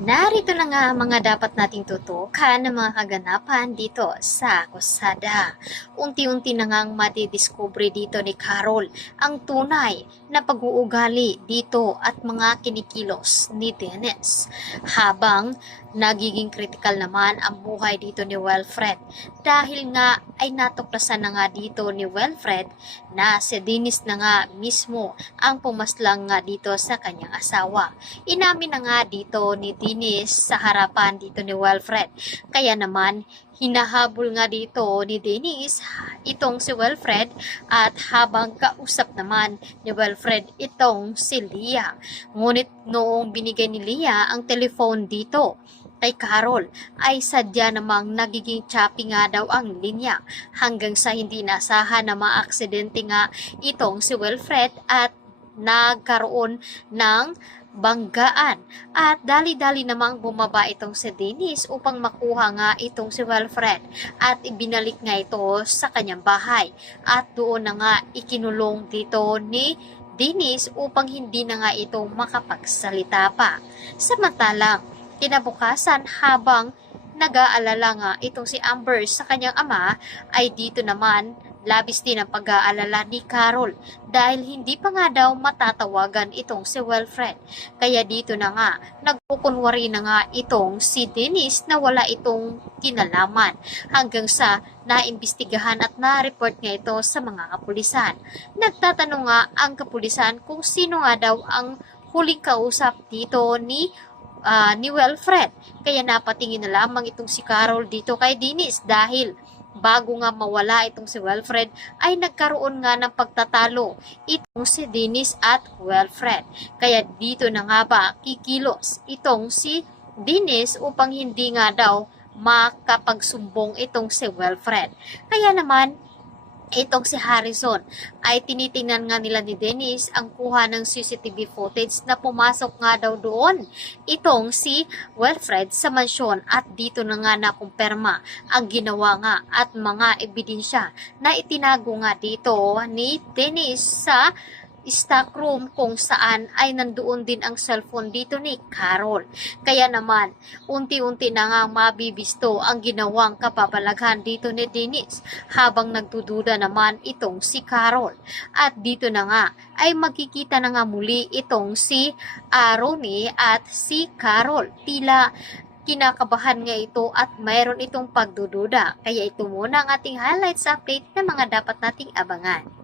Narito na nga ang mga dapat nating tutukan ng mga kaganapan dito sa kusada. Unti-unti na ngang madidiskubre dito ni Carol ang tunay na pag-uugali dito at mga kinikilos ni Dennis. Habang nagiging critical naman ang buhay dito ni Wilfred dahil nga ay natuklasan na nga dito ni Wilfred na si Dennis na nga mismo ang pumaslang nga dito sa kanyang asawa. Inamin na nga dito ni Dennis sa harapan dito ni Wilfred. Kaya naman, hinahabol nga dito ni Dennis itong si Wilfred at habang kausap naman ni Wilfred itong si Leah. Ngunit noong binigay ni Leah ang telephone dito kay Carol ay sadya namang nagiging choppy nga daw ang linya hanggang sa hindi nasahan na maaksidente nga itong si Wilfred at nagkaroon ng banggaan at dali-dali namang bumaba itong si Dennis upang makuha nga itong si Wilfred at ibinalik nga ito sa kanyang bahay at doon na nga ikinulong dito ni Dennis upang hindi na nga ito makapagsalita pa. Samantalang kinabukasan habang nag-aalala nga itong si Amber sa kanyang ama ay dito naman labis din ang pag-aalala ni Carol dahil hindi pa nga daw matatawagan itong si Wilfred. Kaya dito na nga, nagpukunwari na nga itong si Dennis na wala itong kinalaman hanggang sa naimbestigahan at na-report nga ito sa mga kapulisan. Nagtatanong nga ang kapulisan kung sino nga daw ang huling kausap dito ni Wilfred. Kaya napatingin na lamang itong si Carol dito kay Dennis dahil bago nga mawala itong si Wilfred ay nagkaroon nga ng pagtatalo itong si Dennis at Wilfred. Kaya dito na nga ba kikilos itong si Dennis upang hindi nga daw makapagsumbong itong si Wilfred. Kaya naman itong si Harrison ay tinitingnan nga nila ni Dennis ang kuha ng CCTV footage na pumasok nga daw doon itong si Wilfred sa mansyon at dito na nga nakumpirma ang ginawa nga at mga ebidensya na itinago nga dito ni Dennis sa stock room kung saan ay nandoon din ang cellphone dito ni Carol. Kaya naman, unti-unti na nga mabibisto ang ginawang kapabalaghan dito ni Dennis habang nagdududa naman itong si Carol. At dito na nga ay magkikita na nga muli itong si Ronnie at si Carol. Tila kinakabahan nga ito at mayroon itong pagdududa. Kaya ito muna ang ating highlights update na mga dapat nating abangan.